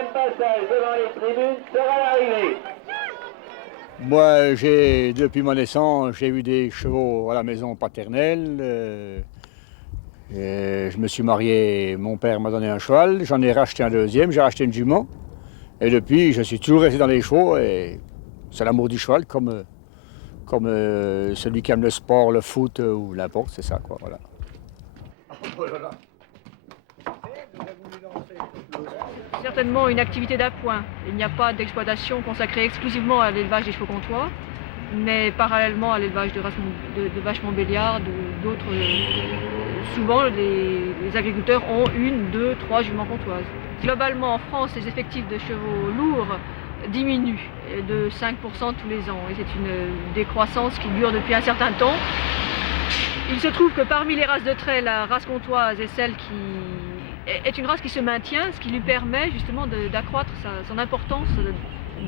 deuxième passage devant les tribunes sera l'arrivée. Moi, depuis ma naissance, j'ai eu des chevaux à la maison paternelle. Je me suis marié, mon père m'a donné un cheval, j'en ai racheté un deuxième, j'ai racheté une jument. Et depuis, je suis toujours resté dans les chevaux et c'est l'amour du cheval comme celui qui aime le sport, le foot ou n'importe, c'est ça quoi, voilà. Certainement une activité d'appoint. Il n'y a pas d'exploitation consacrée exclusivement à l'élevage des chevaux comtois, mais parallèlement à l'élevage de vaches montbéliardes ou d'autres. Souvent, les agriculteurs ont 1, 2, 3 juments comtoises. Globalement, en France, les effectifs de chevaux lourds diminuent de 5% tous les ans. Et c'est une décroissance qui dure depuis un certain temps. Il se trouve que parmi les races de trait, la race comtoise est celle qui est une race qui se maintient, ce qui lui permet justement d'accroître son importance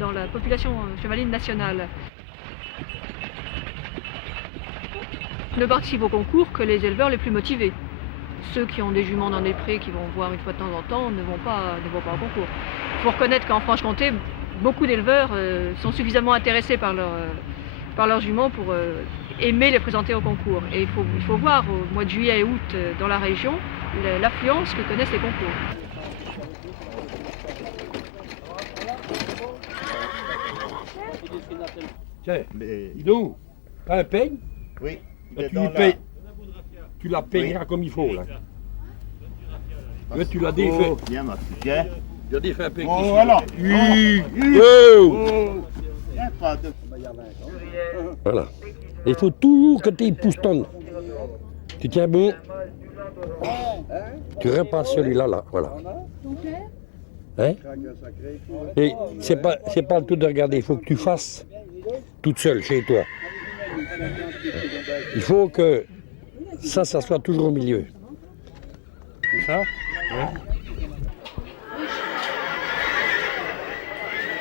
dans la population chevaline nationale. Ne participent au concours que les éleveurs les plus motivés. Ceux qui ont des juments dans des prés, qui vont voir une fois de temps en temps, ne vont pas au concours. Il faut reconnaître qu'en Franche-Comté, beaucoup d'éleveurs sont suffisamment intéressés par leurs juments pour aimer les présenter au concours. Et il faut voir au mois de juillet et août dans la région l'affluence que connaissent les concours. Tiens, mais dis donc, t'as un peigne? Oui. Tu la peigneras comme il faut là. Mais tu l'as défait. Oh, viens ma fille, viens. Tu as défait un peigne. Oh, voilà. Voilà. Il faut toujours que tu époustonnes. Tu tiens bon. Tu repasses celui-là, là, voilà. Hein? Et c'est pas le tout de regarder, il faut que tu fasses toute seule chez toi. Il faut que ça soit toujours au milieu. C'est ça? Ouais.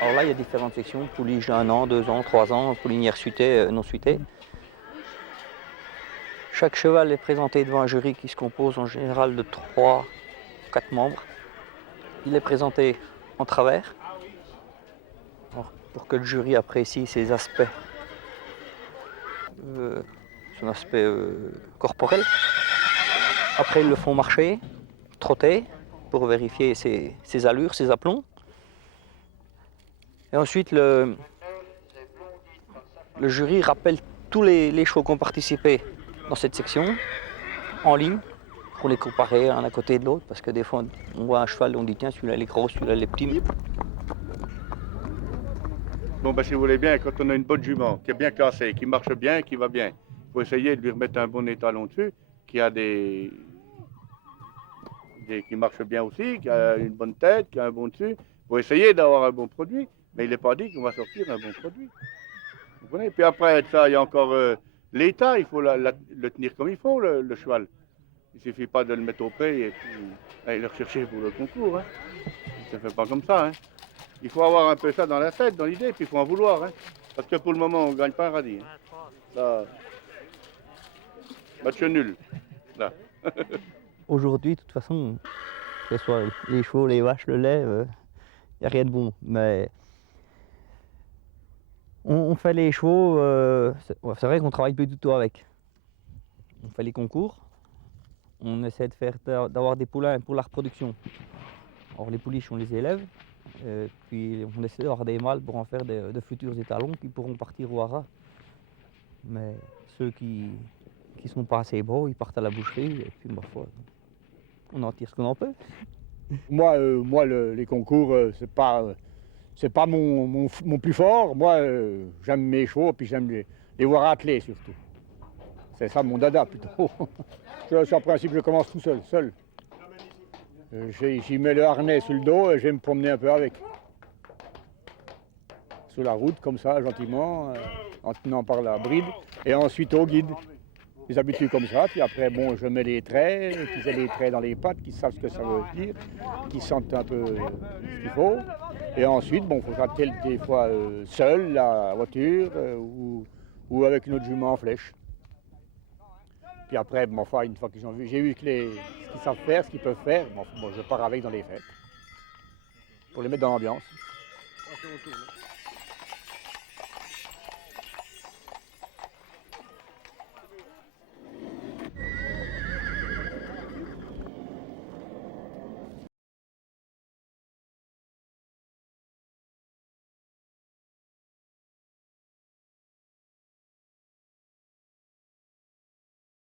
Alors là, il y a différentes sections, pouliche d'1 an, 2 ans, 3 ans, poulinière suitée, non suitée. Chaque cheval est présenté devant un jury qui se compose en général de 3-4 membres. Il est présenté en travers, pour que le jury apprécie ses aspects, son aspect corporel. Après, ils le font marcher, trotter, pour vérifier ses allures, ses aplombs. Et ensuite, le jury rappelle tous les chevaux qui ont participé dans cette section, en ligne, pour les comparer un à côté de l'autre, parce que des fois, on voit un cheval et on dit tiens, celui-là il est gros, celui-là il est petit. Bon, ben, si vous voulez bien, quand on a une bonne jument qui est bien classée, qui marche bien, qui va bien, il faut essayer de lui remettre un bon étalon dessus, qui marche bien aussi, qui a une bonne tête, qui a un bon dessus. Il faut essayer d'avoir un bon produit, mais il n'est pas dit qu'on va sortir un bon produit. Vous comprenez? Puis après ça, il y a encore l'état, il faut le tenir comme il faut, le cheval. Il ne suffit pas de le mettre au pré et puis aller le rechercher pour le concours. Hein. Ça ne fait pas comme ça. Hein. Il faut avoir un peu ça dans la tête, dans l'idée, puis il faut en vouloir. Hein. Parce que pour le moment, on ne gagne pas un radis. Hein. Là, match nul. Là. Aujourd'hui, de toute façon, que ce soit les chevaux, les vaches, le lait, il n'y a rien de bon. Mais on fait les chevaux, c'est vrai qu'on travaille plus du tout avec. On fait les concours, on essaie d'avoir des poulains pour la reproduction. Alors les pouliches, on les élève, puis on essaie d'avoir des mâles pour en faire de futurs étalons qui pourront partir au haras. Mais ceux qui sont pas assez beaux, ils partent à la boucherie, et puis ma foi, on en tire ce qu'on en peut. Moi, les concours, c'est pas mon plus fort. Moi, j'aime mes chevaux, puis j'aime les voir atteler surtout. C'est ça mon dada plutôt. En principe, je commence tout seul. J'y mets le harnais sur le dos et je vais me promener un peu avec. Sur la route, comme ça, gentiment, en tenant par la bride, et ensuite au guide. Les habitudes comme ça, puis après, bon, je mets les traits, qu'ils aient les traits dans les pattes, qu'ils savent ce que ça veut dire, qu'ils sentent un peu ce qu'il faut. Et ensuite, bon, il faudra des fois seul, la voiture, ou avec une autre jument en flèche. Puis après, bon, enfin, une fois qu'ils ont vu, j'ai vu ce qu'ils savent faire, ce qu'ils peuvent faire, bon, je pars avec dans les fêtes. pour les mettre dans l'ambiance.